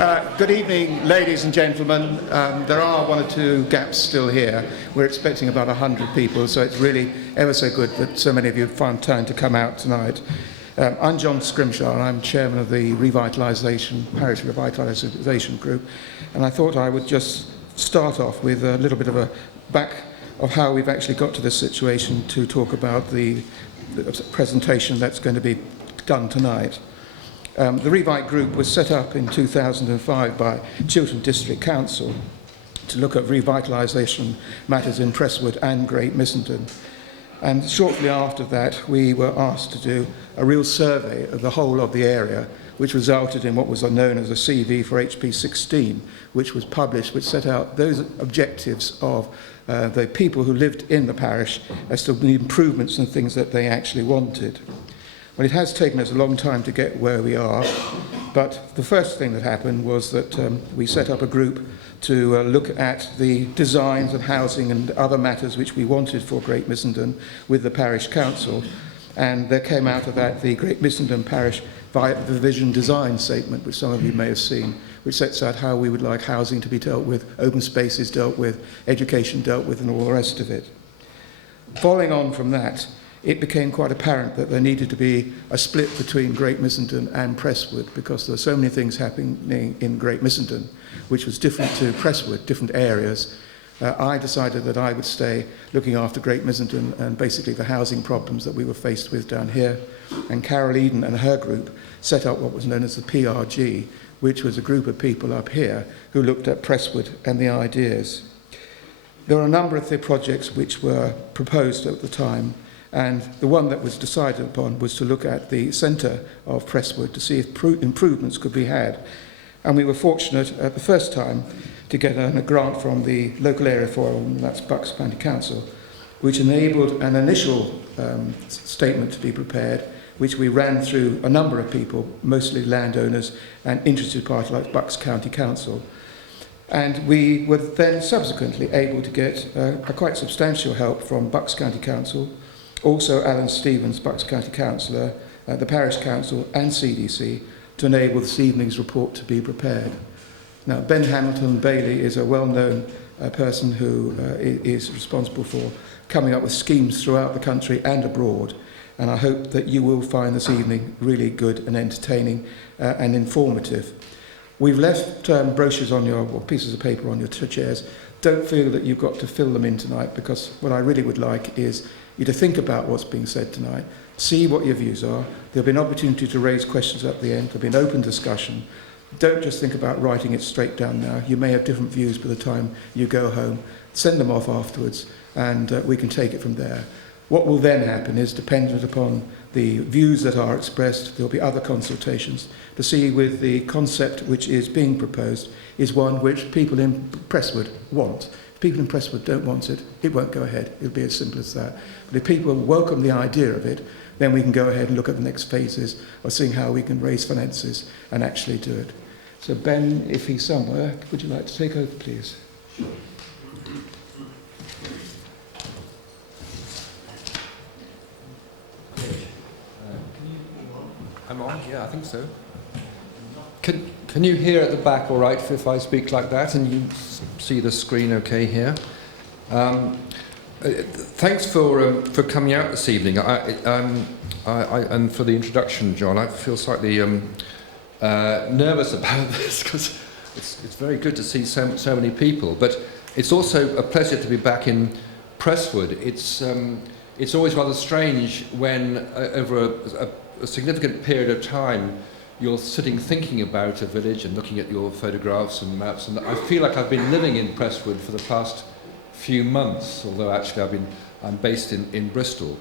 Good evening, ladies and gentlemen. There are one or two gaps still here. We're expecting about 100 people, so it's really ever so good that so many of you have found time to come out tonight. I'm John Scrimshaw, and I'm chairman of the Parish Revitalisation Group, and I thought I would just start off with a little bit of a back of how we've actually got to this situation to talk about the presentation that's going to be done tonight. The Revite Group was set up in 2005 by Chiltern District Council to look at revitalisation matters in Prestwood and Great Missenden. And shortly after that, we were asked to do a real survey of the whole of the area, which resulted in what was known as a CV for HP16, which was published, which set out those objectives of the people who lived in the parish as to the improvements and things that they actually wanted. Well, it has taken us a long time to get where we are, but the first thing that happened was that we set up a group to look at the designs of housing and other matters which we wanted for Great Missenden with the parish council, and there came out of that the Great Missenden Parish Vision Design Statement, which some of you may have seen, which sets out how we would like housing to be dealt with, open spaces dealt with, education dealt with, and all the rest of it. Following on from that, it became quite apparent that there needed to be a split between Great Missenden and Prestwood, because there were so many things happening in Great Missenden which was different to Prestwood, different areas. I decided that I would stay looking after Great Missenden and basically the housing problems that we were faced with down here. And Carol Eden and her group set up what was known as the PRG, which was a group of people up here who looked at Prestwood and the ideas. There were a number of the projects which were proposed at the time, and the one that was decided upon was to look at the centre of Prestwood to see if improvements could be had. And we were fortunate at the first time to get a grant from the local area forum, that's Bucks County Council, which enabled an initial statement to be prepared, which we ran through a number of people, mostly landowners and interested parties like Bucks County Council. And we were then subsequently able to get a quite substantial help from Bucks County Council, also Alan Stevens, Bucks County Councillor, the Parish Council and CDC to enable this evening's report to be prepared. Now, Ben Hamilton Bailey is a well-known person who is responsible for coming up with schemes throughout the country and abroad, and I hope that you will find this evening really good and entertaining and informative. We've left brochures on or pieces of paper on your chairs. Don't feel that you've got to fill them in tonight, because what I really would like is you to think about what's being said tonight, see what your views are. There'll be an opportunity to raise questions at the end. There'll be an open discussion. Don't just think about writing it straight down now. You may have different views by the time you go home. Send them off afterwards, and we can take it from there. What will then happen is dependent upon the views that are expressed. There'll be other consultations to see with the concept which is being proposed is one which people in Prestwood want. If people in Prestwood don't want it, it won't go ahead. It'll be as simple as that. But if people welcome the idea of it, then we can go ahead and look at the next phases of seeing how we can raise finances and actually do it. So Ben, if he's somewhere, would you like to take over, please? Sure. I'm on? Yeah, I think so. Can you hear at the back all right if I speak like that, and you see the screen okay here? Thanks for coming out this evening. And for the introduction, John. I feel slightly nervous about this because it's very good to see so many people, but it's also a pleasure to be back in Prestwood. It's always rather strange when over a significant period of time you're sitting thinking about a village and looking at your photographs and maps, and I feel like I've been living in Prestwood for the past few months, although actually I'm based in Bristol.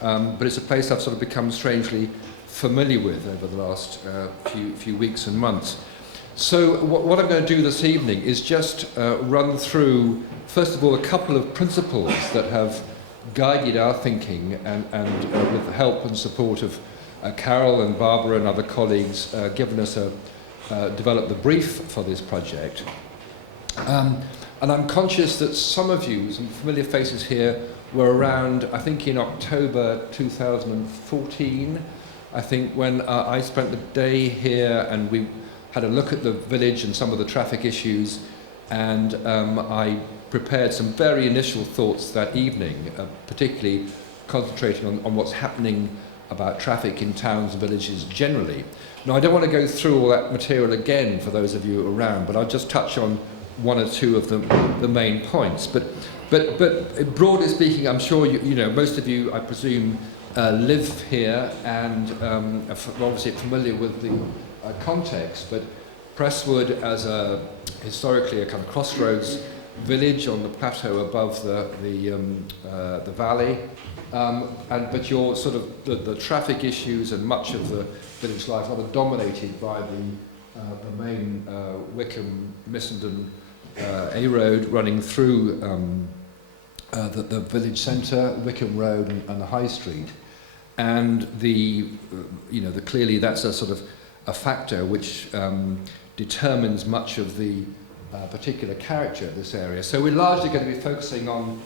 But it's a place I've sort of become strangely familiar with over the last few weeks and months. So what I'm going to do this evening is just run through, first of all, a couple of principles that have guided our thinking and with the help and support of Carol and Barbara and other colleagues given us developed the brief for this project. And I'm conscious that some of you, some familiar faces here, were around, I think in October 2014, I think, when I spent the day here and we had a look at the village and some of the traffic issues, and I prepared some very initial thoughts that evening, particularly concentrating on what's happening about traffic in towns and villages generally. Now, I don't want to go through all that material again for those of you around, but I'll just touch on one or two of the main points. But broadly speaking, I'm sure you know, most of you, I presume, live here and are obviously familiar with the context. But Prestwood, as historically a kind of crossroads village on the plateau above the valley, but your sort of the traffic issues and much of the village life are dominated by the main Wickham-Missenden A road running through the village centre, Wickham Road and the High Street, and clearly that's a sort of a factor which determines much of the particular character of this area. So we're largely going to be focusing on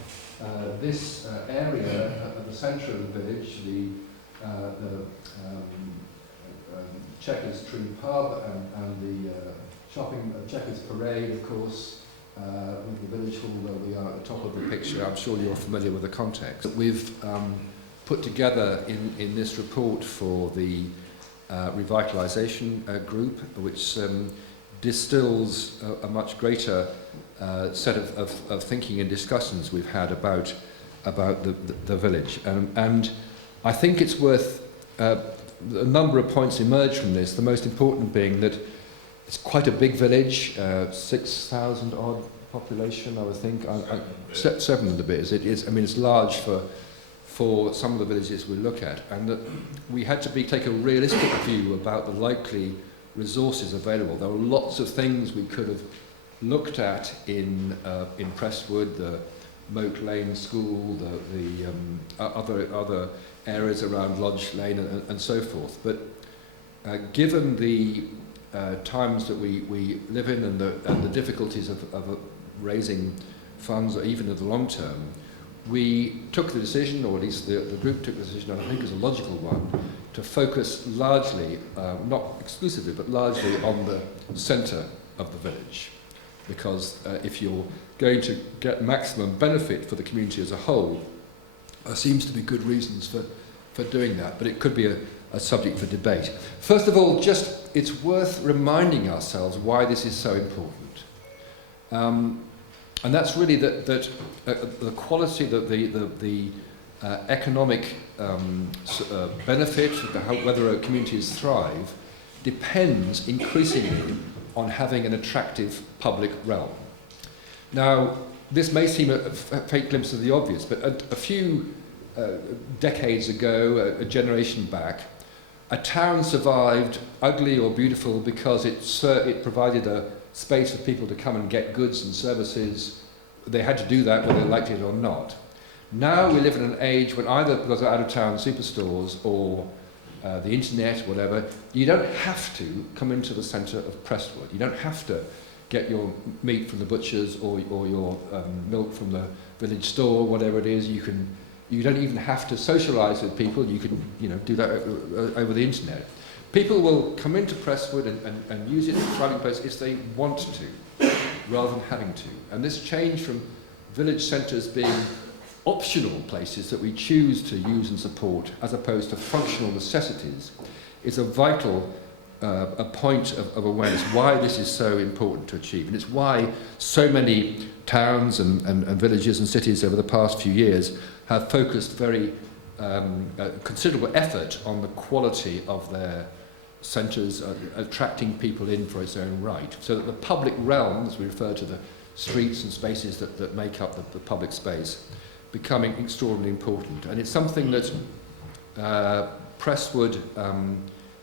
this area at the centre of the village, the Chequers Tree Pub and the shopping Chequers Parade, of course, with the village hall where we are at the top of the picture. I'm sure you're familiar with the context. We've put together in this report for the revitalisation group, which distills a much greater set of thinking and discussions we've had about the village. And I think it's worth, a number of points emerge from this, the most important being that it's quite a big village, 6,000 odd population, I would think, 7 and a bit. It's large for some of the villages we look at, and that we had to take a realistic view about the likely resources available. There were lots of things we could have looked at in Prestwood, the Moat Lane School, the other areas around Lodge Lane and so forth. But given the times that we live in and the difficulties of raising funds, or even in the long term, we took the decision, or at least the group took the decision, and I think it was a logical one, to focus largely, not exclusively, but largely on the centre of the village. Because if you're going to get maximum benefit for the community as a whole, there seems to be good reasons for doing that, but it could be a subject for debate. First of all, it's worth reminding ourselves why this is so important. And that's really that the quality, the economic benefit, whether a community thrive, depends increasingly on having an attractive public realm. Now, this may seem a faint glimpse of the obvious, but a few decades ago, a generation back, a town survived, ugly or beautiful, because it provided a space for people to come and get goods and services. They had to do that whether they liked it or not. Now we live in an age when either because of out-of-town superstores or the internet, whatever, you don't have to come into the centre of Prestwood. You don't have to get your meat from the butchers or your milk from the village store, whatever it is. You don't even have to socialise with people. You can do that over the internet. People will come into Prestwood and use it as a thriving place if they want to, rather than having to. And this change from village centres being optional places that we choose to use and support, as opposed to functional necessities, is a vital a point of awareness, why this is so important to achieve. And it's why so many towns and villages and cities over the past few years have focused very considerable effort on the quality of their centres, attracting people in for its own right, so that the public realm, as we refer to the streets and spaces that make up the public space, becoming extraordinarily important. And it's something that Prestwood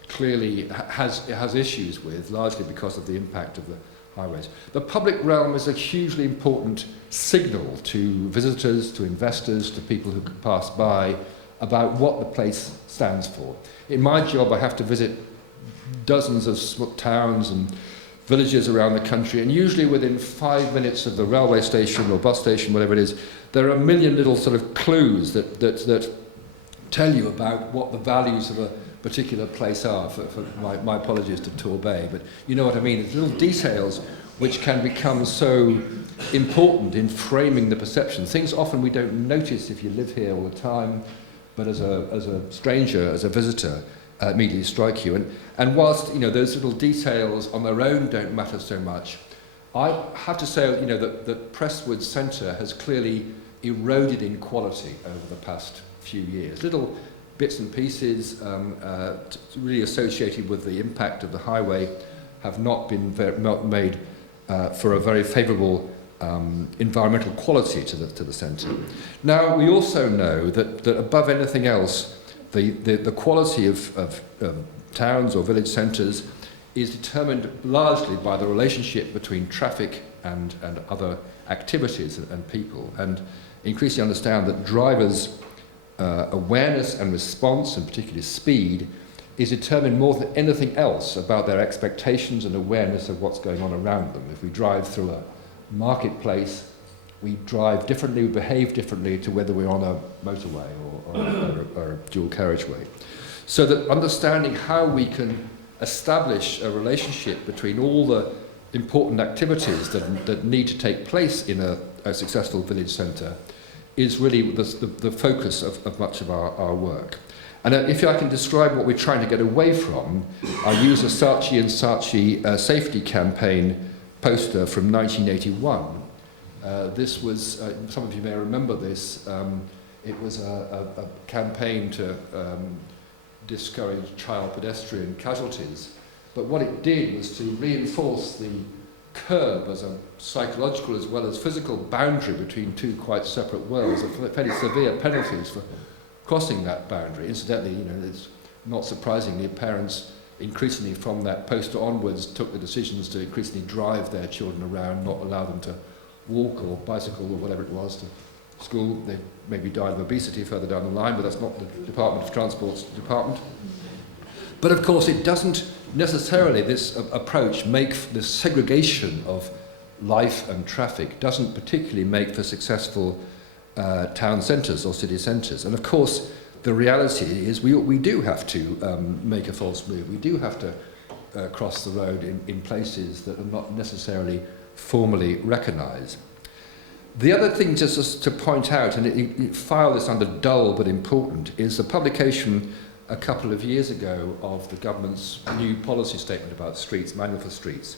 clearly has issues with, largely because of the impact of the highways. The public realm is a hugely important signal to visitors, to investors, to people who pass by, about what the place stands for. In my job, I have to visit dozens of towns and villages around the country, and usually within 5 minutes of the railway station or bus station, whatever it is, there are a million little sort of clues that tell you about what the values of particular place are. For my apologies to Torbay, but you know what I mean. It's little details which can become so important in framing the perception. Things often we don't notice if you live here all the time, but as a stranger, as a visitor, immediately strike you. And whilst those little details on their own don't matter so much, I have to say that Prestwood Centre has clearly eroded in quality over the past few years. Little bits and pieces really associated with the impact of the highway have not been made for a very favourable environmental quality to the centre. Now, we also know that above anything else, the quality of towns or village centres is determined largely by the relationship between traffic and other activities and people. And increasingly understand that drivers' awareness and response, and particularly speed, is determined more than anything else about their expectations and awareness of what's going on around them. If we drive through a marketplace, we drive differently, we behave differently to whether we're on a motorway or a dual carriageway. So that understanding how we can establish a relationship between all the important activities that need to take place in a successful village centre is really the focus of much of our work. And if I can describe what we're trying to get away from, I use a Saatchi and Saatchi safety campaign poster from 1981. This was, some of you may remember this, it was a campaign to discourage child pedestrian casualties. But what it did was to reinforce the curb as a psychological as well as physical boundary between two quite separate worlds, fairly severe penalties for crossing that boundary. Incidentally, it's not surprisingly parents increasingly from that poster onwards took the decisions to increasingly drive their children around, not allow them to walk or bicycle or whatever it was to school. They maybe died of obesity further down the line, but that's not the Department of Transport's department. But of course it doesn't necessarily, this approach, make this segregation of life and traffic doesn't particularly make for successful town centres or city centres. And of course the reality is we do have to make a false move. We do have to cross the road in places that are not necessarily formally recognised. The other thing just to point out, and you file this under dull but important, is the publication a couple of years ago of the government's new policy statement about streets, Manual for Streets.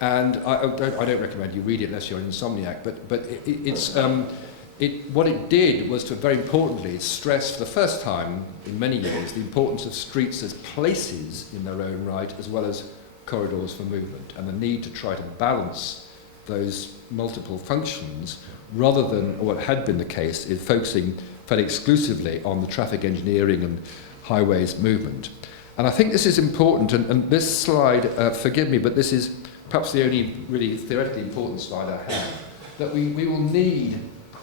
And I don't recommend you read it unless you're an insomniac, but what it did was to, very importantly, stress for the first time in many years the importance of streets as places in their own right, as well as corridors for movement, and the need to try to balance those multiple functions rather than what had been the case in focusing fairly exclusively on the traffic engineering and highways movement. And I think this is important, and this slide, forgive me, but this is perhaps the only really theoretically important slide I have, that we will need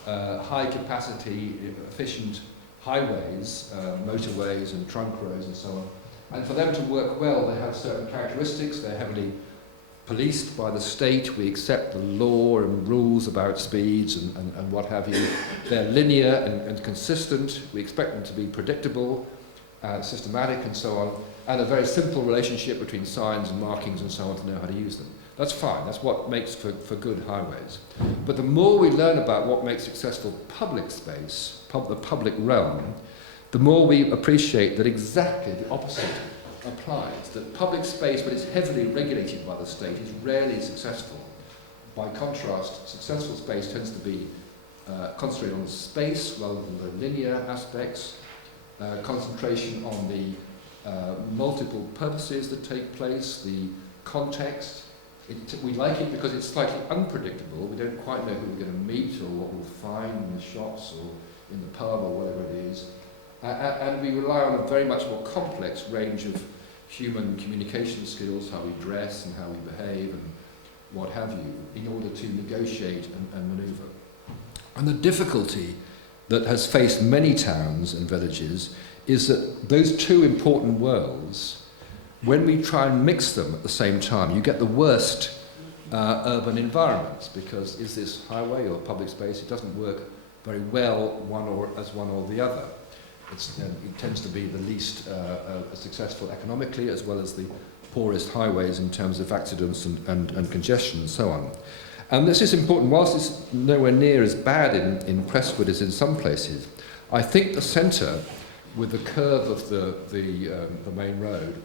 high capacity, efficient highways, motorways and trunk roads and so on. And for them to work well, they have certain characteristics. They're heavily policed by the state. We accept the law and rules about speeds and what have you. They're linear and consistent. We expect them to be predictable, systematic and so on, and a very simple relationship between signs and markings and so on to know how to use them. That's fine. That's what makes for good highways. But the more we learn about what makes successful public space, the public realm, the more we appreciate that exactly the opposite applies, that public space, when it's heavily regulated by the state, is rarely successful. By contrast, successful space tends to be concentrated on the space rather than the linear aspects, concentration on the multiple purposes that take place, the context. We like it because it's slightly unpredictable. We don't quite know who we're going to meet or what we'll find in the shops or in the pub or whatever it is. And we rely on a very much more complex range of human communication skills, how we dress and how we behave and what have you, in order to negotiate and manoeuvre. And the difficulty that has faced many towns and villages is that those two important worlds, when we try and mix them at the same time, you get the worst urban environments, because is this highway or public space? It doesn't work very well one or the other. it tends to be the least successful economically, as well as the poorest highways in terms of accidents and congestion and so on. And this is important. Whilst it's nowhere near as bad in Prestwood as in some places, I think the centre, with the curve of the main road,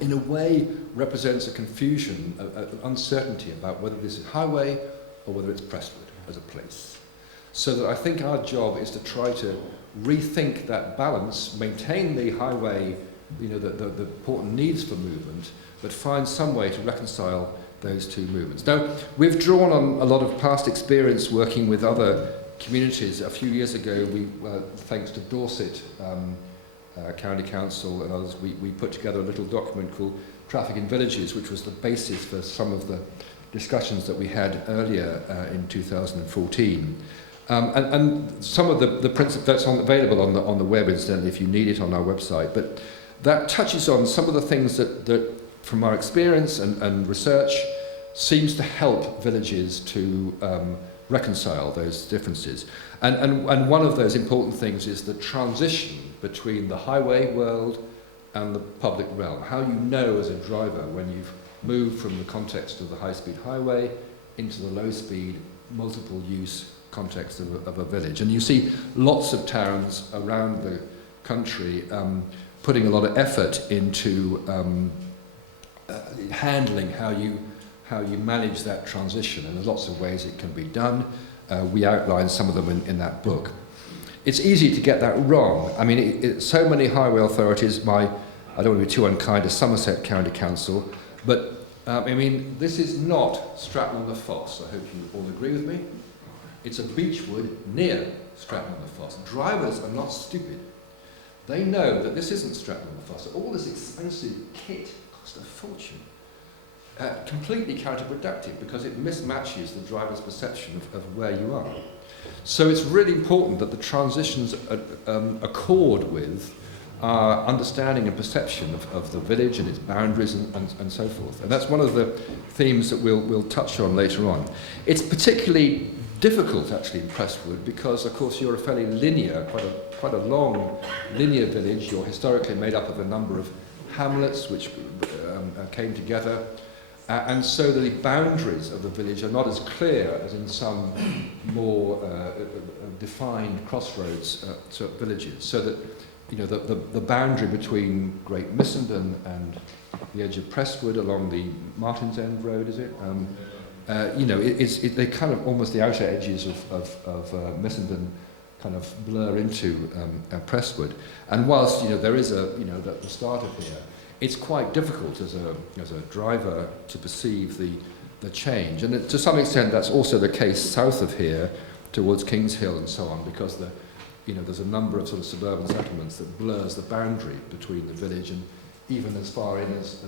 in a way represents a confusion, an uncertainty about whether this is highway or whether it's Prestwood as a place. So that I think our job is to try to rethink that balance, maintain the highway, the important needs for movement, but find some way to reconcile those two movements. Now, we've drawn on a lot of past experience working with other communities. A few years ago, thanks to Dorset County Council and others, we put together a little document called Traffic in Villages, which was the basis for some of the discussions that we had earlier in 2014. And some of the principles that's available on the web, incidentally, if you need it, on our website. But that touches on some of the things that from our experience and research, seems to help villages to reconcile those differences. And one of those important things is the transition between the highway world and the public realm. How you know as a driver when you've moved from the context of the high-speed highway into the low-speed, multiple-use context of a village. And you see lots of towns around the country putting a lot of effort into handling how you manage that transition, and there's lots of ways it can be done. We outline some of them in that book. It's easy to get that wrong. I mean, so many highway authorities, I don't want to be too unkind to Somerset County Council, but I mean, this is not Stratton-on-the-Foss. I hope you all agree with me. It's a Beechwood near Stratton-on-the-Foss. Drivers are not stupid. They know that this isn't Stratton-on-the-Foss. All this expensive kit costs a fortune. Completely counterproductive because it mismatches the driver's perception of where you are. So it's really important that the transitions accord with our understanding and perception of the village and its boundaries and so forth. And that's one of the themes that we'll touch on later on. It's particularly difficult actually in Prestwood because of course you're a fairly linear, quite a long linear village. You're historically made up of a number of hamlets which came together. And so the boundaries of the village are not as clear as in some more defined crossroads villages. So that the boundary between Great Missenden and the edge of Prestwood along the Martin's End Road, is it? They kind of almost the outer edges of Missenden kind of blur into Prestwood. And whilst there is the start of here. It's quite difficult as a driver to perceive the change, and to some extent that's also the case south of here towards Kings Hill and so on, because there's a number of sort of suburban settlements that blurs the boundary between the village and even as far in as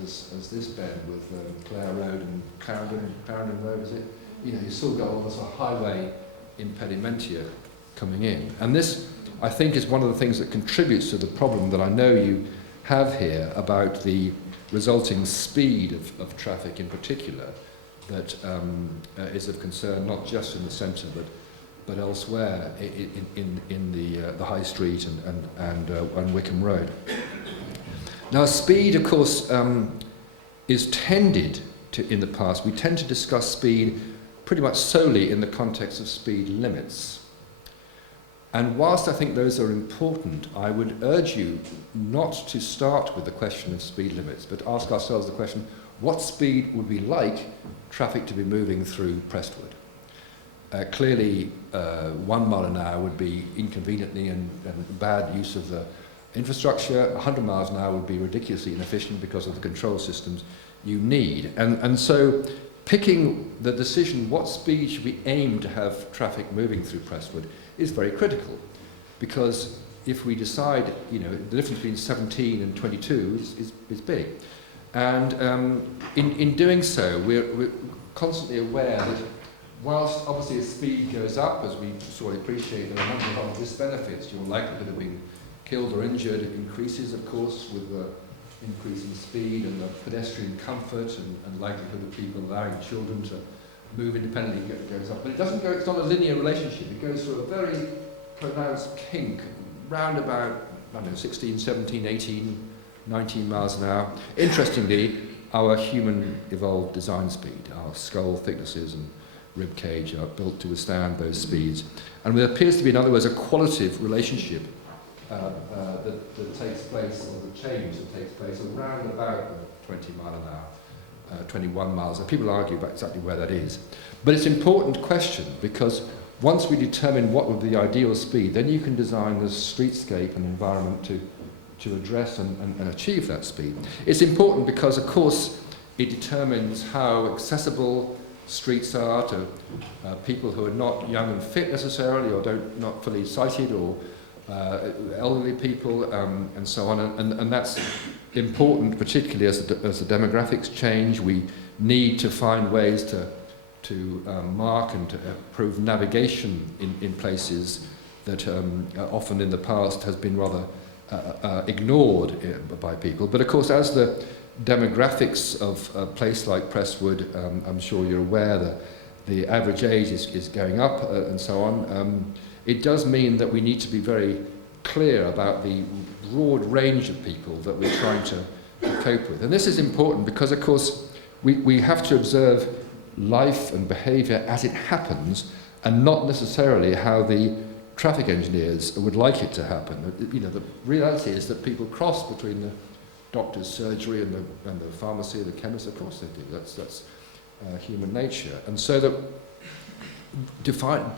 this bend with Clare Road and Clarendon Road, is it? You still got all this sort of highway impedimenta coming in, and this I think is one of the things that contributes to the problem that I know you have here about the resulting speed of traffic in particular that is of concern not just in the centre but elsewhere in the High Street and Wickham Road. Now speed of course is tended to, in the past, we tend to discuss speed pretty much solely in the context of speed limits. And whilst I think those are important, I would urge you not to start with the question of speed limits, but ask ourselves the question, what speed would we like traffic to be moving through Prestwood? Clearly, 1 mile an hour would be inconveniently and bad use of the infrastructure. 100 miles an hour would be ridiculously inefficient because of the control systems you need. And so picking the decision, what speed should we aim to have traffic moving through Prestwood, is very critical, because if we decide, the difference between 17 and 22 is big. And in doing so, we're constantly aware that whilst obviously as speed goes up, as we sort of appreciate, there are a number of other disbenefits. Your likelihood of being killed or injured increases, of course, with the increase in speed, and the pedestrian comfort and likelihood of people allowing children to move independently goes up. But it's not a linear relationship. It goes through a very pronounced kink round about, I don't know, 16, 17, 18, 19 miles an hour. Interestingly, our human evolved design speed, our skull thicknesses and rib cage are built to withstand those speeds. And there appears to be, in other words, a qualitative relationship that takes place, or the change that takes place around about 20 mile an hour, 21 miles. People argue about exactly where that is. But it's an important question, because once we determine what would be the ideal speed, then you can design the streetscape and environment to address and achieve that speed. It's important because, of course, it determines how accessible streets are to people who are not young and fit necessarily, or not fully sighted, or elderly people, and so on. And that's important, particularly as the demographics change. We need to find ways to mark and to improve navigation in places that often in the past has been rather ignored by people. But of course, as the demographics of a place like Prestwood, I'm sure you're aware that the average age is going up and so on, it does mean that we need to be very clear about the broad range of people that we're trying to cope with. And this is important because, of course, we have to observe life and behaviour as it happens, and not necessarily how the traffic engineers would like it to happen. You know, the reality is that people cross between the doctor's surgery and the pharmacy, the chemist. Of course they do. That's human nature. And so that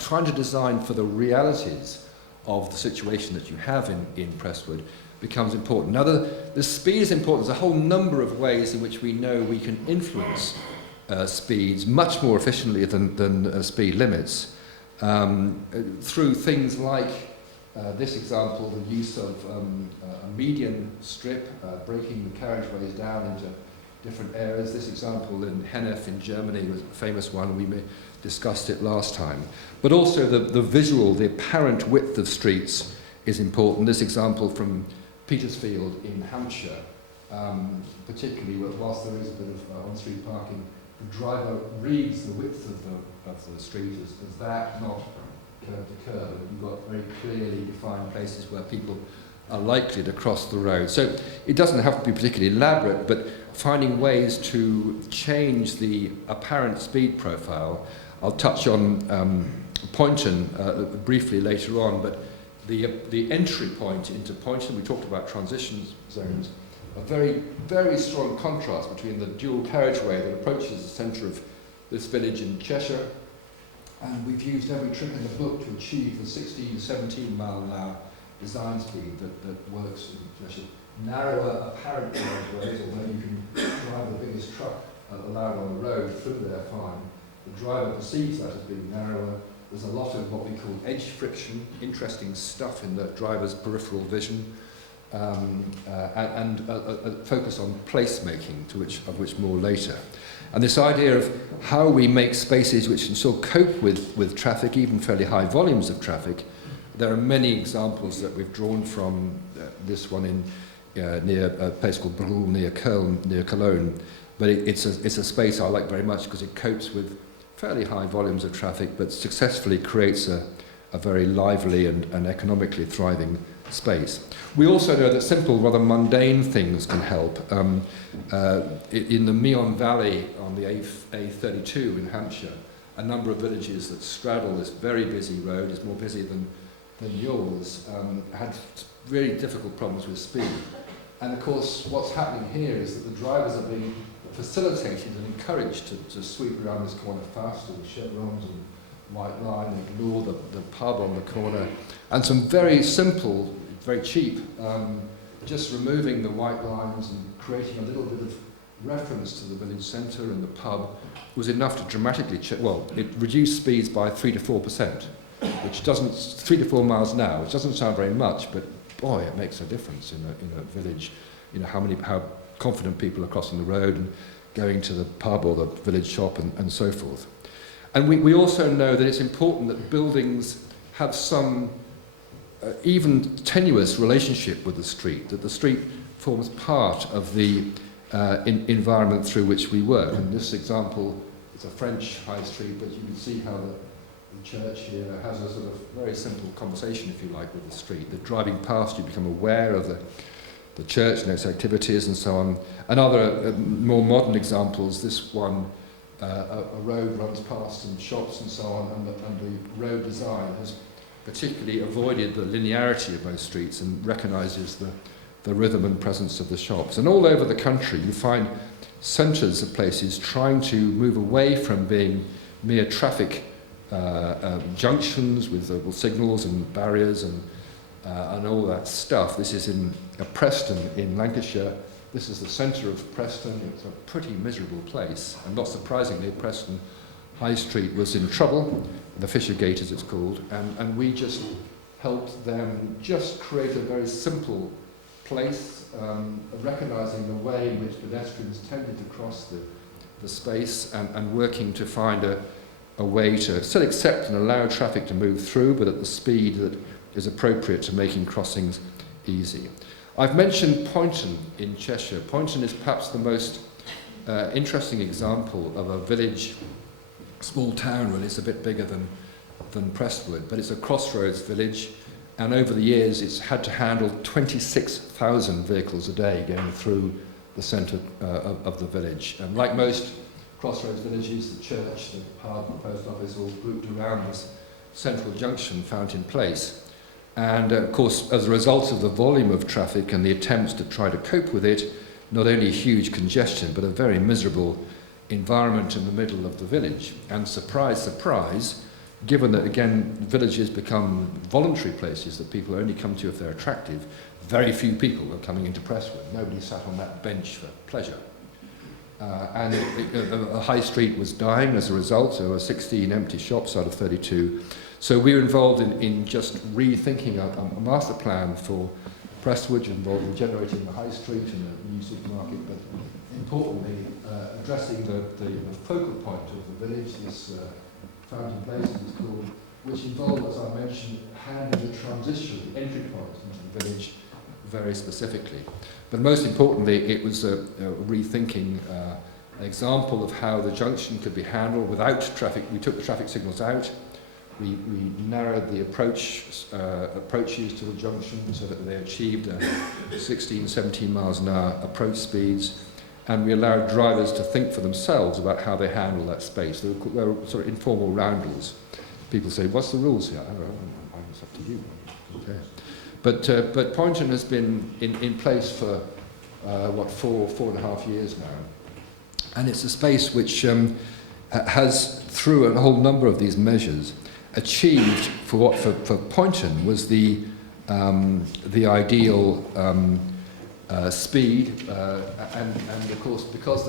trying to design for the realities of the situation that you have in Prestwood becomes important. Now, the speed is important. There's a whole number of ways in which we know we can influence speeds much more efficiently than speed limits, through things like this example, the use of a median strip, breaking the carriageways down into different areas. This example in Hennef in Germany was a famous one. We discussed it last time. But also the visual, the apparent width of streets is important. This example from Petersfield in Hampshire, particularly whilst there is a bit of on-street parking, the driver reads the width of the street as that, not curb to curb. And you've got very clearly defined places where people are likely to cross the road. So it doesn't have to be particularly elaborate, but finding ways to change the apparent speed profile. I'll touch on Poynton briefly later on, but the entry point into Poynton, we talked about transition zones, a very, very strong contrast between the dual carriageway that approaches the centre of this village in Cheshire, and we've used every trick in the book to achieve the 16, 17 mile an hour design speed that works in Cheshire. Narrower apparent carriageways, although you can drive the biggest truck allowed on the road through there fine. The driver perceives that as being narrower. There's a lot of what we call edge friction, interesting stuff in the driver's peripheral vision, and a focus on placemaking, of which more later. And this idea of how we make spaces which can still cope with traffic, even fairly high volumes of traffic. There are many examples that we've drawn from this one in near a place called Brühl near Cologne. But it's a space I like very much because it copes with fairly high volumes of traffic, but successfully creates a very lively and economically thriving space. We also know that simple, rather mundane things can help. In the Meon Valley on the A32 in Hampshire, a number of villages that straddle this very busy road, is more busy than yours, had really difficult problems with speed. And of course, what's happening here is that the drivers are being facilitated and encouraged to sweep around this corner faster with chevrons and white line, and ignore the pub on the corner. And some very simple, very cheap, just removing the white lines and creating a little bit of reference to the village centre and the pub was enough to dramatically it reduced speeds by 3 to 4%, which doesn't, 3 to 4 miles an hour, which doesn't sound very much, but boy, it makes a difference in a village. You know, how confident people are crossing the road and going to the pub or the village shop and so forth. And we also know that it's important that buildings have some even tenuous relationship with the street, that the street forms part of the environment through which we work. And this example is a French high street, but you can see how the church here has a sort of very simple conversation, if you like, with the street. That driving past, you become aware of the church and its activities and so on. And other more modern examples, this one, a road runs past some shops and so on, and the road design has particularly avoided the linearity of most streets and recognises the rhythm and presence of the shops. And all over the country you find centres of places trying to move away from being mere traffic junctions with signals and barriers and all that stuff. This is in Preston in Lancashire. This is the centre of Preston. It's a pretty miserable place, and not surprisingly Preston High Street was in trouble, the Fisher Gate as it's called, and we just helped them just create a very simple place, recognising the way in which pedestrians tended to cross the space and working to find a way to still accept and allow traffic to move through, but at the speed that is appropriate to making crossings easy. I've mentioned Poynton in Cheshire. Poynton is perhaps the most interesting example of a village, small town really. It's a bit bigger than Prestwood, but it's a crossroads village, and over the years it's had to handle 26,000 vehicles a day going through the centre of the village. And like most crossroads villages, the church, the pub, the post office all grouped around this central junction, Fountain Place. And of course, as a result of the volume of traffic and the attempts to try to cope with it, not only huge congestion, but a very miserable environment in the middle of the village. And surprise, surprise, given that, again, villages become voluntary places that people only come to if they're attractive, very few people were coming into Prestwood. Nobody sat on that bench for pleasure. And a high street was dying as a result. There were 16 empty shops out of 32. So we were involved in just rethinking a master plan for Prestwood, involved in generating the high street and a new supermarket, but importantly, addressing the focal point of the village, this Fountain Place as it's called, which involved, as I mentioned, handling the transition entry point into the village very specifically. But most importantly, it was a rethinking an example of how the junction could be handled without traffic. We took the traffic signals out. We narrowed the approaches to the junction so that they achieved 16, 17 miles an hour approach speeds, and we allowed drivers to think for themselves about how they handle that space. There were sort of informal roundels. People say, "What's the rules here?" It's up to you. Okay. But Poynton has been in place for four and a half years now, and it's a space which has, through a whole number of these measures, achieved for Poynton was the ideal speed, and of course because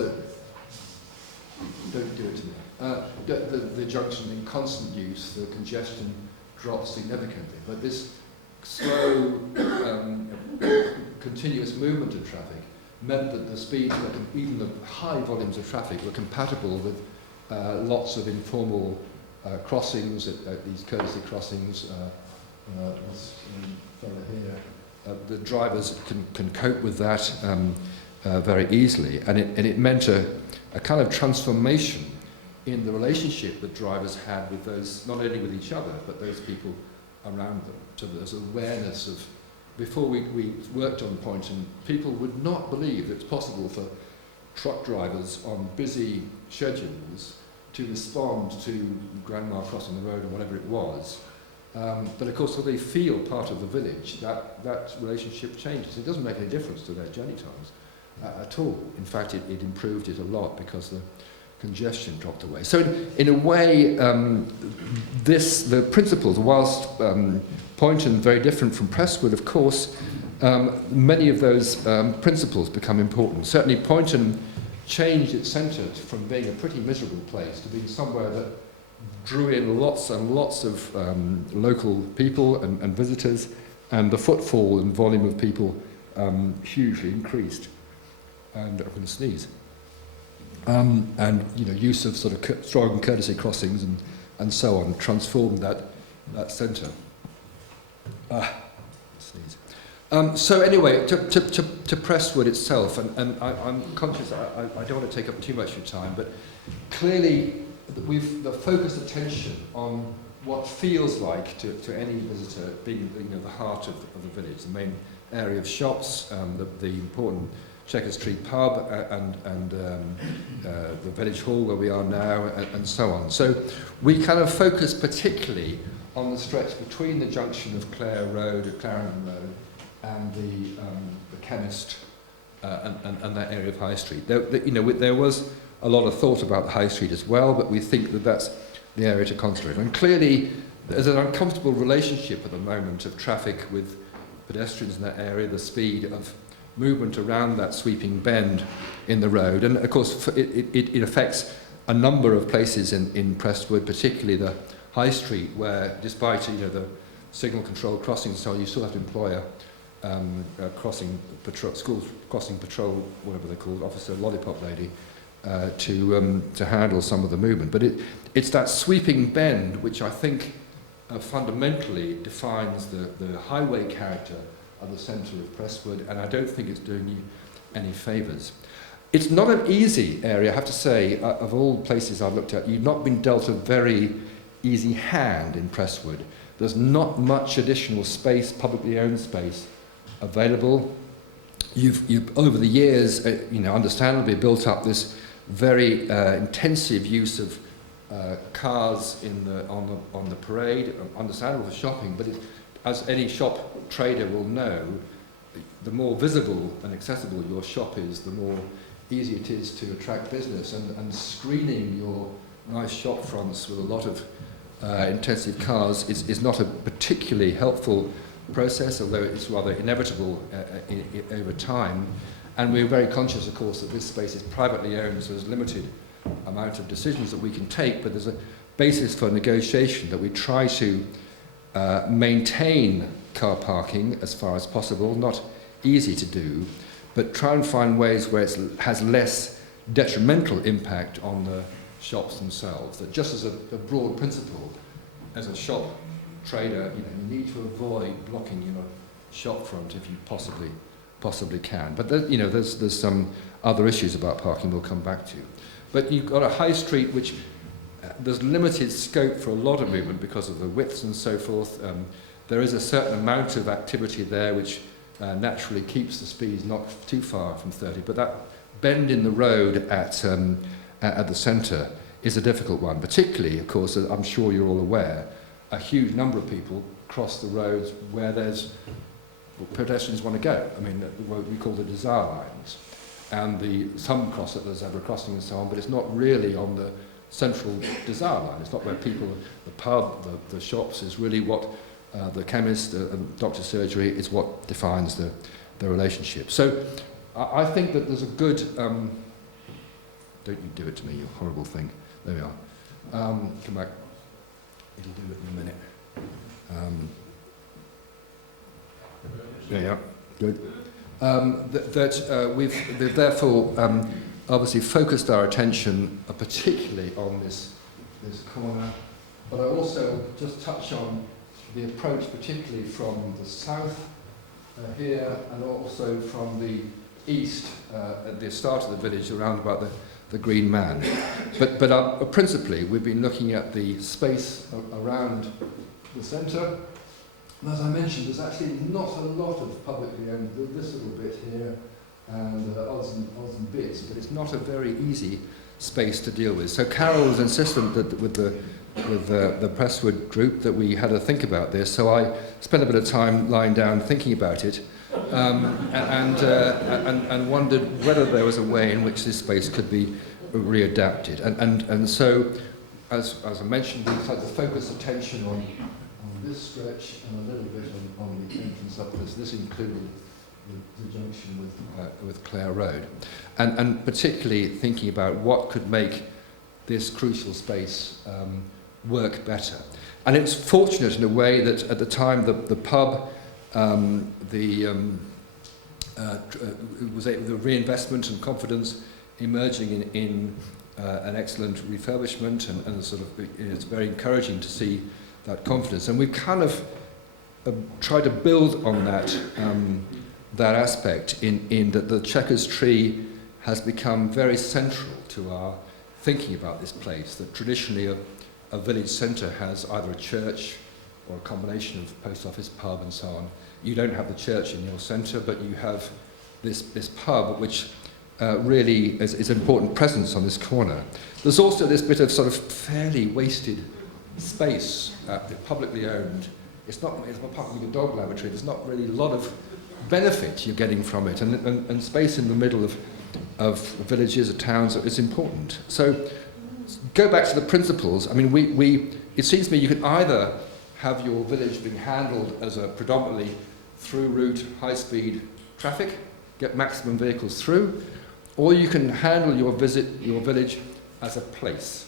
don't do it to me. The junction in constant use, the congestion dropped significantly, but this slow, continuous movement of traffic meant that the speeds, even the high volumes of traffic, were compatible with lots of informal crossings at these courtesy crossings. This fellow here, the drivers can cope with that very easily, and it meant a kind of transformation in the relationship that drivers had with those, not only with each other, but those people around them. So there's awareness of, before we worked on Poynton, people would not believe that it's possible for truck drivers on busy schedules to respond to grandma crossing the road or whatever it was. But of course, when they feel part of the village, that relationship changes. It doesn't make any difference to their journey times at all. In fact, it improved it a lot because the congestion dropped away. So in a way, the principles, whilst Poynton very different from Prestwood, of course, many of those principles become important. Certainly Poynton changed its centre from being a pretty miserable place to being somewhere that drew in lots and lots of local people and visitors, and the footfall and volume of people hugely increased. And I'm going to sneeze. And use of sort of strong courtesy crossings and so on transformed that centre. Sneeze. So anyway, to Prestwood itself, and I'm conscious I don't want to take up too much of your time, but clearly the focused attention on what feels like to any visitor being the heart of the village, the main area of shops, the important Chequers Street pub and the village hall where we are now, and so on. So we kind of focus particularly on the stretch between the junction of Clare Road, Clarendon Road, and the chemist and that area of High Street. There was a lot of thought about the High Street as well, but we think that that's the area to concentrate on. And clearly, there's an uncomfortable relationship at the moment of traffic with pedestrians in that area, the speed of movement around that sweeping bend in the road. And of course, it affects a number of places in Prestwood, particularly the High Street, where despite the signal control crossings, so you still have to employ a crossing patrol, school crossing patrol, whatever they're called, officer, lollipop lady, to handle some of the movement. But it's that sweeping bend which I think fundamentally defines the highway character of the centre of Prestwood, and I don't think it's doing you any favours. It's not an easy area, I have to say. Of all places I've looked at, you've not been dealt a very easy hand in Prestwood. There's not much additional space, publicly owned space, available. You've over the years, understandably built up this very intensive use of cars on the parade, understandable for shopping, but as any shop trader will know, the more visible and accessible your shop is, the more easy it is to attract business. And screening your nice shop fronts with a lot of intensive cars is not a particularly helpful process, although it's rather inevitable over time. And we're very conscious, of course, that this space is privately owned, so there's limited amount of decisions that we can take, but there's a basis for negotiation that we try to maintain car parking as far as possible, not easy to do, but try and find ways where it has less detrimental impact on the shops themselves. That just as a broad principle, as a shop trader, you need to avoid blocking your shop front if you possibly can. But there's some other issues about parking we'll come back to. But you've got a high street which there's limited scope for a lot of movement because of the widths and so forth. There is a certain amount of activity there which naturally keeps the speeds not too far from 30. But that bend in the road at the centre is a difficult one, particularly, of course, as I'm sure you're all aware, a huge number of people cross the roads where pedestrians want to go. I mean, what we call the desire lines. And some cross at the zebra crossing and so on, but it's not really on the central desire line. It's not where people, the pub, the shops is really what the chemist and doctor's surgery is what defines the relationship. So I think that there's a good, don't you do it to me, you horrible thing. There we are. Come back. It'll do it in a minute. There you are. Good. We've therefore obviously focused our attention particularly on this corner, but I also just touch on the approach particularly from the south here and also from the east at the start of the village around about the Green Man. But principally we've been looking at the space around the centre. And as I mentioned, there's actually not a lot of publicly owned, this little bit here, and odds and bits, but it's not a very easy space to deal with. So Carol was insistent that with the Prestwood group that we had to think about this, so I spent a bit of time lying down thinking about it, and wondered whether there was a way in which this space could be readapted. And so, as I mentioned, we had to focus attention on this stretch and a little bit on the entrance up this included the junction with Clare Road, and particularly thinking about what could make this crucial space work better. And it's fortunate in a way that at the time the pub, the reinvestment and confidence emerging in an excellent refurbishment, and sort of it's very encouraging to see that confidence. And we've kind of tried to build on that that aspect in that the Chequers tree has become very central to our thinking about this place, that traditionally a village centre has either a church or a combination of post office, pub and so on. You don't have the church in your centre, but you have this pub which really is an important presence on this corner. There's also this bit of sort of fairly wasted space, publicly owned. It's apart from the dog lavatory, there's not really a lot of benefit you're getting from it, and space in the middle of villages or towns is important. So go back to the principles. I mean, it seems to me you can either have your village being handled as a predominantly through route, high-speed traffic, get maximum vehicles through, or you can handle your village as a place.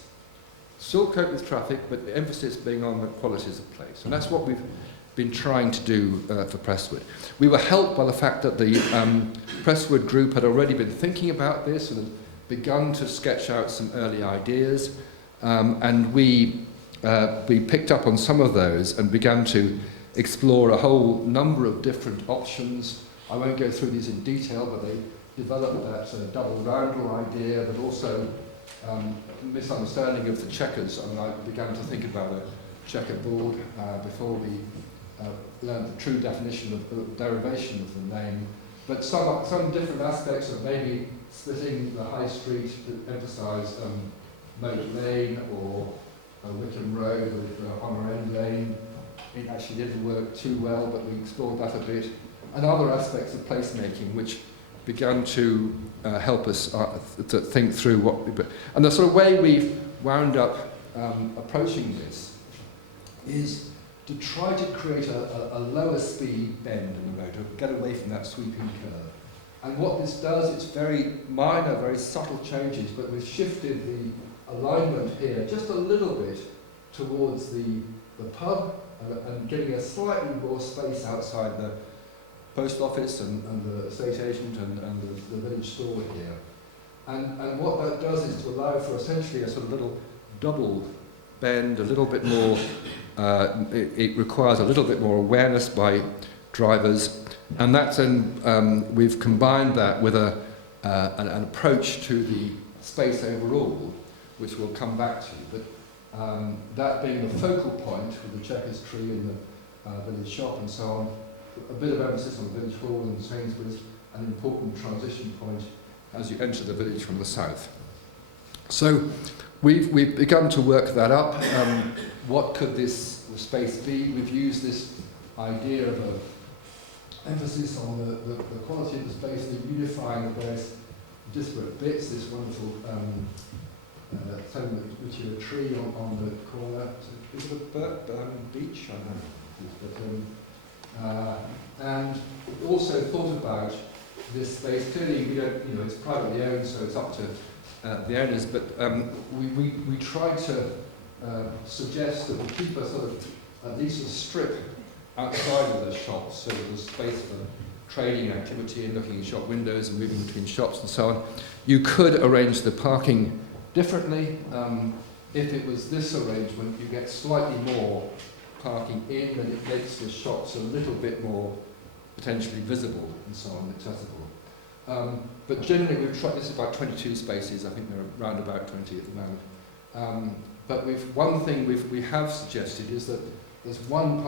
Still cope with traffic, but the emphasis being on the qualities of place. And that's what we've been trying to do for Prestwood. We were helped by the fact that the Prestwood group had already been thinking about this and had begun to sketch out some early ideas, and we picked up on some of those and began to explore a whole number of different options. I won't go through these in detail, but they developed that double roundel idea, but also misunderstanding of the checkers. I mean, I began to think about a checkerboard before we learned the true definition of the derivation of the name. But some different aspects of maybe splitting the high street to emphasise Moat Lane or Wickham Road with Honour End Lane. It actually didn't work too well, but we explored that a bit. And other aspects of placemaking, which began to help us to think through what. And the sort of way we've wound up approaching this is to try to create a lower speed bend in the road, to get away from that sweeping curve. And what this does, it's very minor, very subtle changes, but we've shifted the alignment here just a little bit towards the pub and getting a slightly more space outside the post office and the estate agent and the village store here. And what that does is to allow for essentially a sort of little double bend, a little bit more, it requires a little bit more awareness by drivers, and that's we've combined that with an approach to the space overall, which we'll come back to. But that being the focal point with the checkers tree and the village shop and so on, a bit of emphasis on Village Hall and Sainsbury's, an important transition point as you enter the village from the south. So we've begun to work that up. What could this space be? We've used this idea of an emphasis on the quality of the space, the unifying of various disparate bits, this wonderful which is a tree on the corner. Is it a beech? I don't know. And also thought about this space. Clearly, we don't, it's privately owned, so it's up to the owners. But we tried to suggest that we keep a sort of at least a strip outside of the shops, so there's space for trading activity and looking in shop windows and moving between shops and so on. You could arrange the parking differently. If it was this arrangement, you get slightly more parking in, and it makes the shops a little bit more potentially visible and so on, accessible. But generally we've tried, this is about 22 spaces, I think there are around about 20 at the moment. But one thing we have suggested is that there's one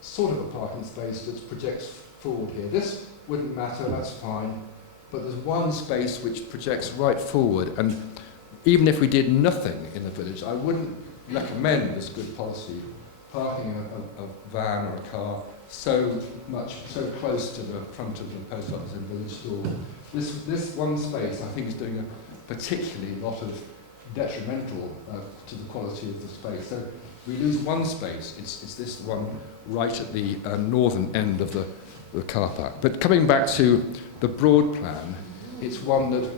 sort of a parking space that projects forward here. This wouldn't matter, that's fine, but there's one space which projects right forward, and even if we did nothing in the village, I wouldn't recommend this good policy, parking a van or a car so close to the front of the post office and village store. This one space, I think, is doing a particularly lot of detrimental to the quality of the space. So we lose one space. It's this one right at the northern end of the car park. But coming back to the broad plan, it's one that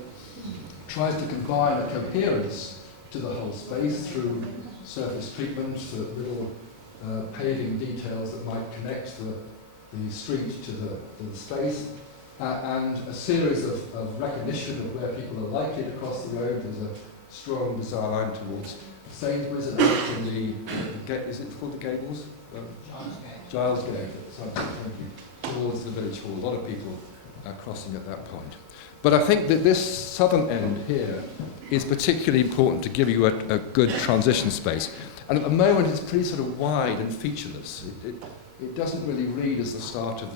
tries to combine a coherence to the whole space through surface treatment, little paving details that might connect the street to the space, and a series of recognition of where people are likely to cross the road. There's a strong desire line towards Sainsbury's and out to is it called the Gables? Giles Gate. Towards the village hall. A lot of people are crossing at that point. But I think that this southern end here is particularly important to give you a good transition space. And at the moment it's pretty sort of wide and featureless. It doesn't really read as the start of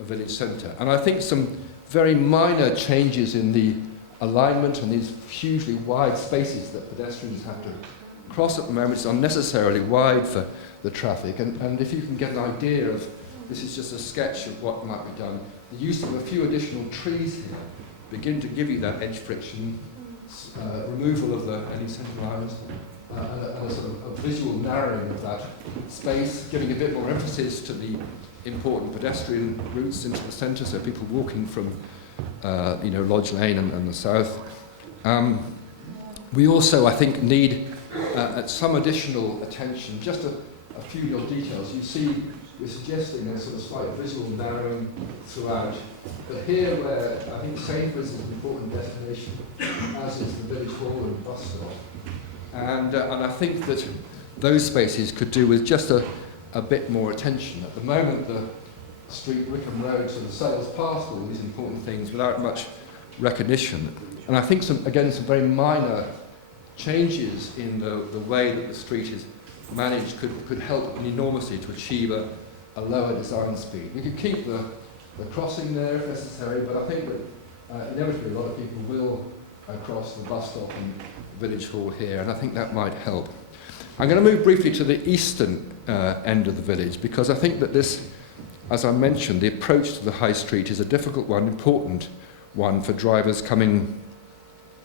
a village centre. And I think some very minor changes in the alignment and these hugely wide spaces that pedestrians have to cross at the moment is unnecessarily wide for the traffic. And if you can get an idea of, this is just a sketch of what might be done, the use of a few additional trees here begin to give you that edge friction, removal of any centre lines, and a sort of a visual narrowing of that space, giving a bit more emphasis to the important pedestrian routes into the centre, so people walking from Lodge Lane and the south. We also, I think, need some additional attention, just a few little details. You see, we're suggesting a sort of slight visual narrowing throughout. But here, where I think Sainsbury's is an important destination, as is the village hall and bus stop. And I think that those spaces could do with just a bit more attention. At the moment, the street, Wickham Road, sort of sails past all these important things without much recognition. And I think, some very minor changes in the way that the street is managed could help enormously to achieve a lower design speed. We could keep the crossing there if necessary, but I think that inevitably a lot of people will cross the bus stop and village hall here, and I think that might help. I'm going to move briefly to the eastern end of the village, because I think that this, as I mentioned, the approach to the high street is a difficult one, important one for drivers coming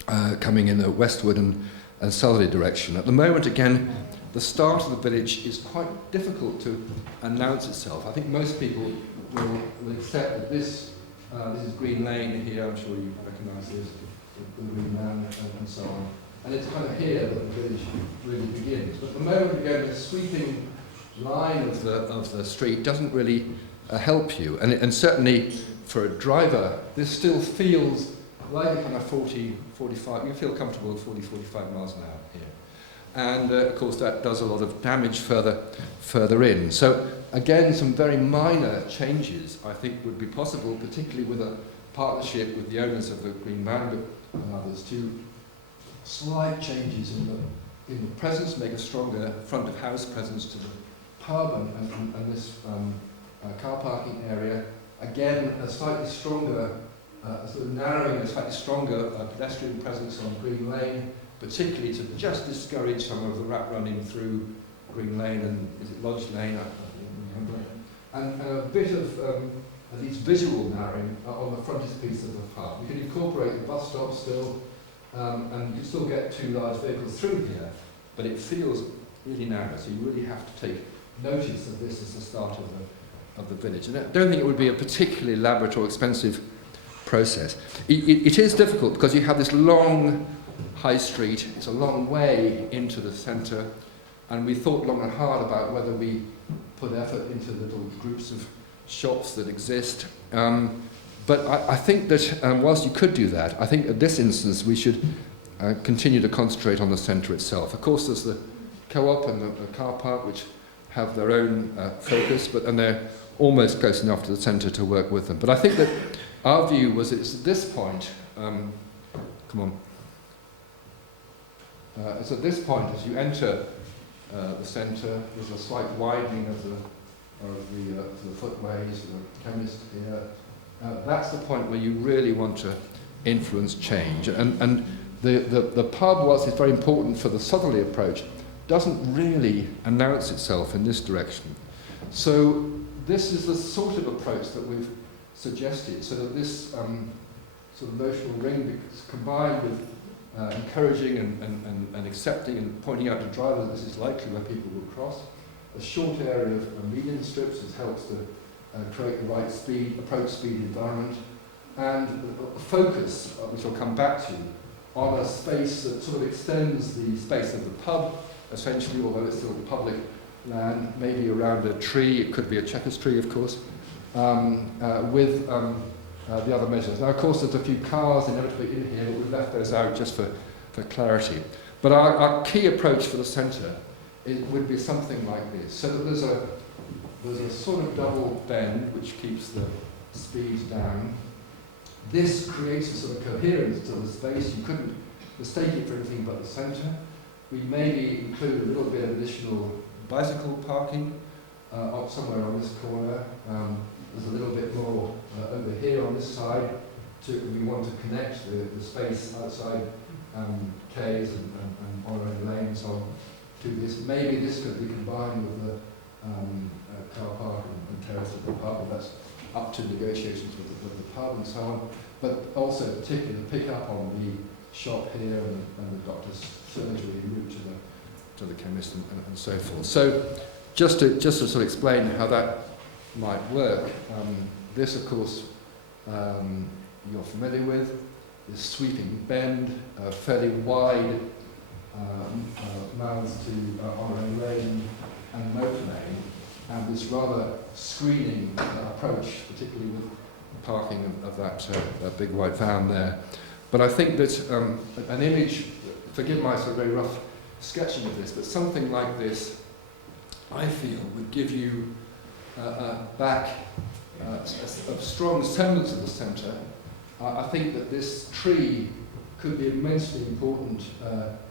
in the Westwood and southerly direction. At the moment, again, the start of the village is quite difficult to announce itself. I think most people will accept that this is Green Lane here. I'm sure you recognise this, the Green Man and so on. And it's kind of here that the village really begins. But at the moment, again, the sweeping line of the street doesn't really help you. And certainly for a driver, this still feels like a kind of 40, 45, you feel comfortable at 40, 45 miles an hour here. And of course that does a lot of damage further in. So again, some very minor changes I think would be possible, particularly with a partnership with the owners of the Green Man and others, to slight changes in the presence, make a stronger front of house presence to the pub and this car parking area. Again, a slightly stronger, sort of narrowing, a slightly stronger pedestrian presence on Green Lane, particularly to just discourage some of the rat running through Green Lane and, is it Lodge Lane? I don't remember. And a bit of at least visual narrowing on the frontispiece of the pub. You can incorporate the bus stop still, and you still get two large vehicles through here, but it feels really narrow, so you really have to take notice of this as the start of the village. And I don't think it would be a particularly elaborate or expensive process. It is difficult because you have this long high street, it's a long way into the centre, and we thought long and hard about whether we put effort into little groups of shops that exist. But I think that whilst you could do that, I think at this instance we should continue to concentrate on the centre itself. Of course there's the co-op and the car park which have their own focus, and they're almost close enough to the centre to work with them. But I think that our view was it's at this point, it's at this point as you enter the centre, there's a slight widening of the footways, the chemist here. That's the point where you really want to influence change. And the pub, whilst it's very important for the southerly approach, doesn't really announce itself in this direction. So this is the sort of approach that we've suggested, so that this sort of notional ring is combined with encouraging and accepting and pointing out to drivers that this is likely where people will cross. A short area of median strips helps to create the right approach speed environment, and a focus, which I'll come back to, on a space that sort of extends the space of the pub, essentially, although it's still public land, maybe around a tree, it could be a checkers tree, of course, with the other measures. Now, of course, there's a few cars inevitably in here, but we've left those out just for clarity. But our key approach for the centre would be something like this, so that there's a sort of double bend which keeps the speed down. this creates a sort of coherence to the space. You couldn't mistake it for anything but the centre. We maybe include a little bit of additional bicycle parking up somewhere on this corner. There's a little bit more over here on this side. We want to connect the space outside K's and Honorary Lane and so on to this. Maybe this could be combined with the car park and terrace of the pub, but that's up to negotiations with the pub and so on. But also particularly pick up on the shop here and the doctor's surgery route to the chemist and so forth. So just to sort of explain how that might work, this of course you're familiar with, this sweeping bend, fairly wide mouths to Honorary Lane and Moat Lane, and this rather screening approach, particularly with parking of that big white van there. But I think that an image, forgive my sort of very rough sketching of this, but something like this, I feel, would give you back a strong semblance of the centre. I think that this tree could be an immensely important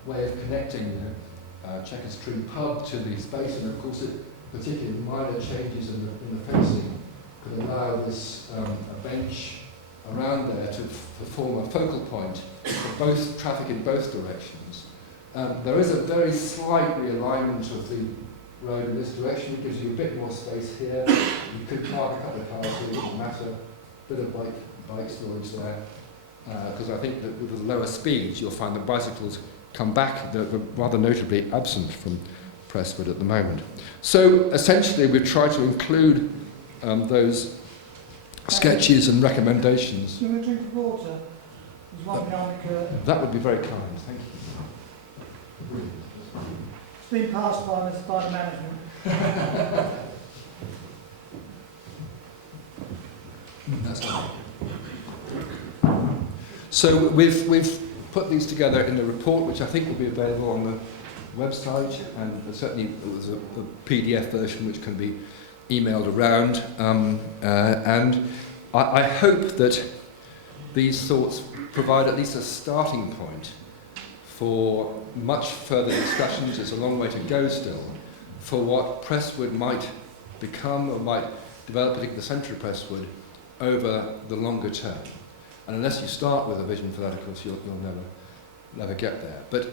way of connecting Chequers Tree pub to the space, and of course, particularly minor changes in the fencing could allow this a bench around there to form a focal point for both traffic in both directions. There is a very slight realignment of the road in this direction. It gives you a bit more space here. You could park a couple of cars here, it doesn't matter. Bit of bike storage there. Because I think that with the lower speeds, you'll find the bicycles come back. They're rather notably absent from Prestwood at the moment. So essentially, we've tried to include those sketches and recommendations. Do you want a drink of water? There's one behind the curtain. That would be very kind, thank you. It's been passed by the management. That's fine. So we've put these together in the report, which I think will be available on the website, and certainly there's a PDF version which can be emailed around. And I hope that these thoughts provide at least a starting point for much further discussions. It's a long way to go still for what Prestwood might become or might develop, particularly the centre of Prestwood, over the longer term. And unless you start with a vision for that, of course, you'll never get there. But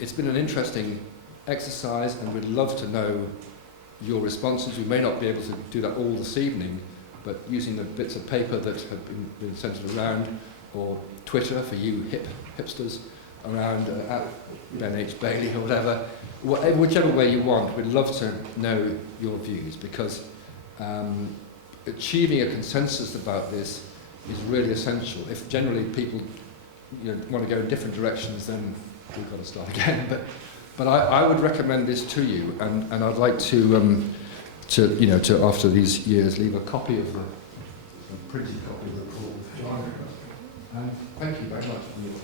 it's been an interesting exercise, and we'd love to know your responses. We may not be able to do that all this evening, but using the bits of paper that have been sent around, or Twitter for you hipsters around at Ben H. Bailey or whatever, whichever way you want, we'd love to know your views, because achieving a consensus about this is really essential. If generally people want to go in different directions, then we've got to start again. But I would recommend this to you, and I'd like to after these years leave a copy of a printed copy of the report with John. And thank you very much for your